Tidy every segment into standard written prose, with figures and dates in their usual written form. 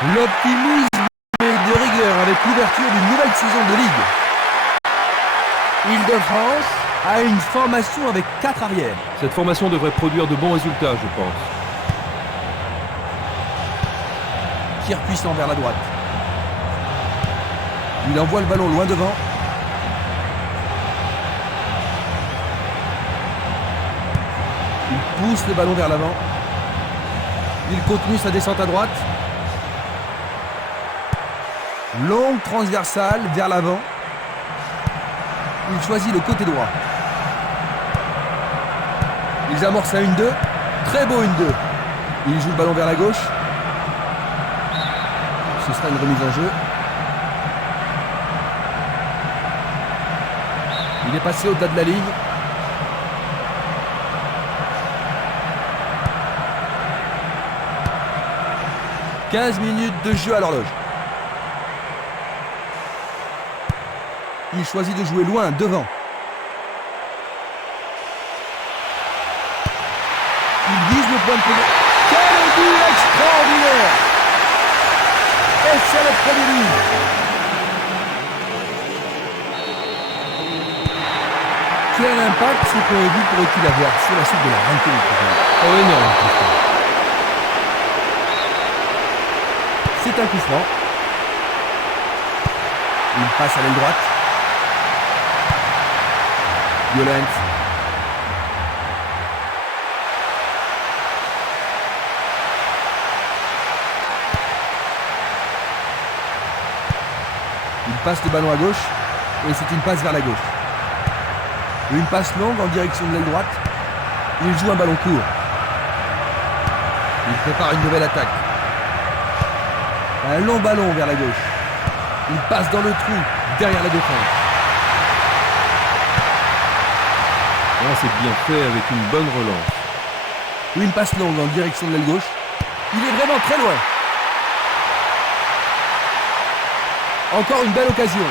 L'optimisme est de rigueur avec l'ouverture d'une nouvelle saison de Ligue. Île-de-France a une formation avec 4 arrières. Cette formation devrait produire de bons résultats, je pense. Tir puissant vers la droite. Il envoie le ballon loin devant. Il pousse le ballon vers l'avant. Il continue sa descente à droite. Longue transversale vers l'avant. Il choisit le côté droit. Ils amorcent un 1-2. Très beau 1-2. Il joue le ballon vers la gauche. Ce sera une remise en jeu. Il est passé au-delà de la ligne. « 15 minutes de jeu à l'horloge. Il choisit de jouer loin, devant. Il vise le point de pénalité. Quel but extraordinaire! Et c'est le premier but. Quel impact ce premier but pourrait-il avoir sur la suite de la rencontre du programme? Oh, énorme. C'est un coup franc. Il passe à l'aile droite. Violent. Il passe le ballon à gauche et c'est une passe vers la gauche. Une passe longue en direction de l'aile droite. Il joue un ballon court. Il prépare une nouvelle attaque. Un long ballon vers la gauche. Il passe dans le trou derrière la défense. Là, c'est bien fait avec une bonne relance. Une passe longue en direction de l'aile gauche. Il est vraiment très loin. Encore une belle occasion.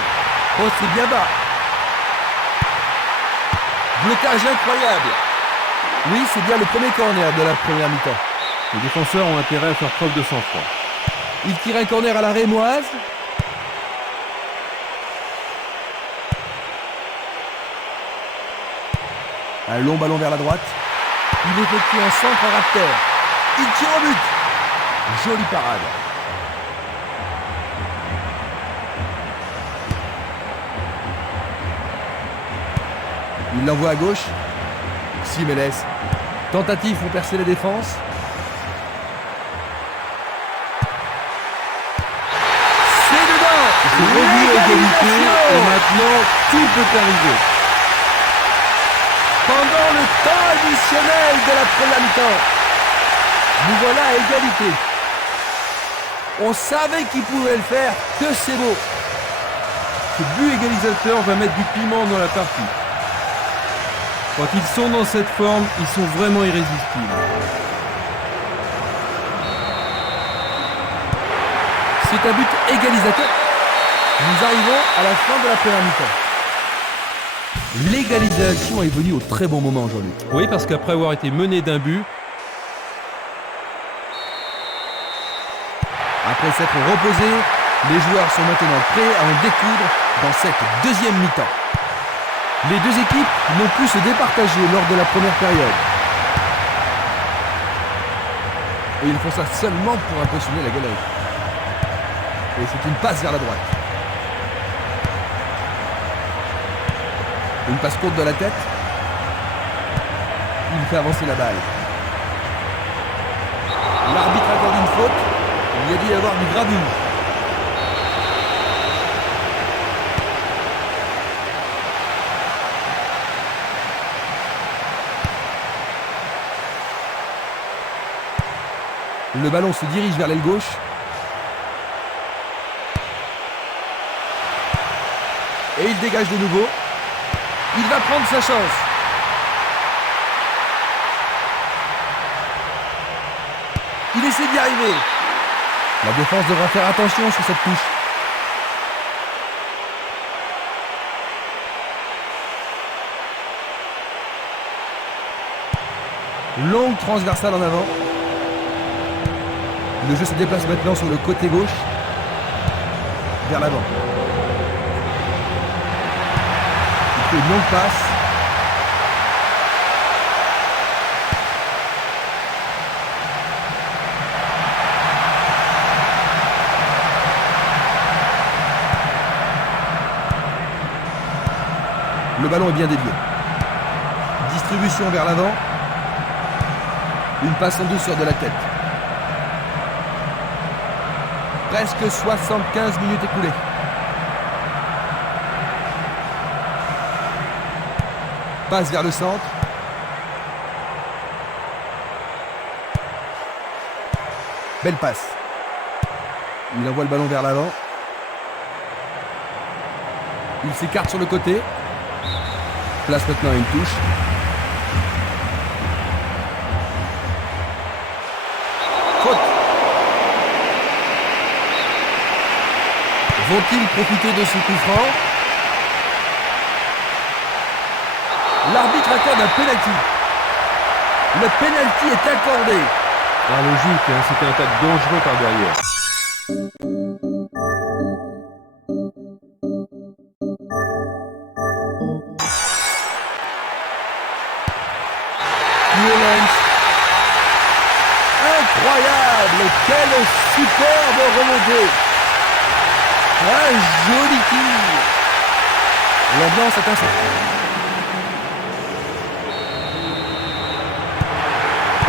Oh, c'est bien bas. Blocage incroyable. Oui, c'est bien le premier corner de la première mi-temps. Les défenseurs ont intérêt à faire preuve de sang-froid. Il tire un corner à la rémoise. Un long ballon vers la droite. Il effectue un centre à ras de terre. Il tire au but. Jolie parade. Il l'envoie à gauche. Simeles. Tentative pour percer les défenses. C'est dedans. C'est revenu à égalité et maintenant tout peut arriver. Pendant le temps additionnel de la première mi-temps, nous voilà à égalité. On savait qu'il pouvait le faire, que c'est beau. Ce but égalisateur va mettre du piment dans la partie. Quand ils sont dans cette forme, ils sont vraiment irrésistibles. C'est un but égalisateur. Nous arrivons à la fin de la première mi-temps. L'égalisation est venue au très bon moment, Jean-Luc. Oui, parce qu'après avoir été mené d'un but, après s'être reposés, les joueurs sont maintenant prêts à en découdre dans cette deuxième mi-temps. Les deux équipes n'ont pu se départager lors de la première période. Et ils font ça seulement pour impressionner la galerie. Et c'est une passe vers la droite. Une passe courte de la tête. Il fait avancer la balle. L'arbitre accorde une faute. Il y a dû y avoir du gravure. Le ballon se dirige vers l'aile gauche. Et il dégage de nouveau. Il va prendre sa chance. Il essaie d'y arriver. La défense devra faire attention sur cette touche. Longue transversale en avant. Le jeu se déplace maintenant sur le côté gauche. Vers l'avant. Il fait une longue passe. Le ballon est bien dévié. Distribution vers l'avant. Une passe en douceur de la tête. Presque 75 minutes écoulées. Passe vers le centre. Belle passe. Il envoie le ballon vers l'avant. Il s'écarte sur le côté. Place maintenant une touche. Faute. Vont-ils profiter de ce coup franc? L'arbitre accorde un penalty. Le penalty est accordé. Ah, logique, hein, c'était un tacle dangereux par derrière. Incroyable! Quelle superbe remontée! Un joli tir! L'ambiance est incertaine.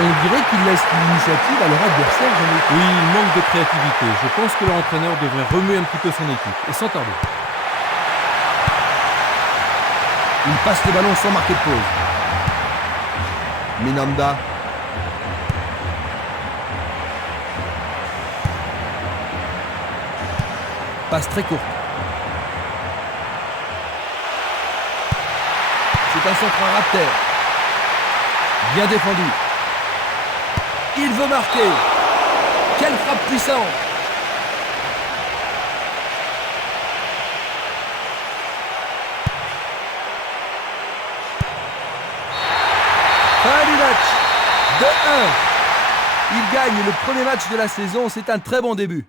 On dirait qu'il laisse l'initiative à leur adversaire. Oui, il manque de créativité. Je pense que leur entraîneur devrait remuer un petit peu son équipe, et sans tarder. Il passe le ballon sans marquer de pause. Minanda. Passe très courte. C'est un centre à terre. Bien défendu. Il veut marquer. Quelle frappe puissante. Fin du match. 2-1. Il gagne le premier match de la saison. C'est un très bon début.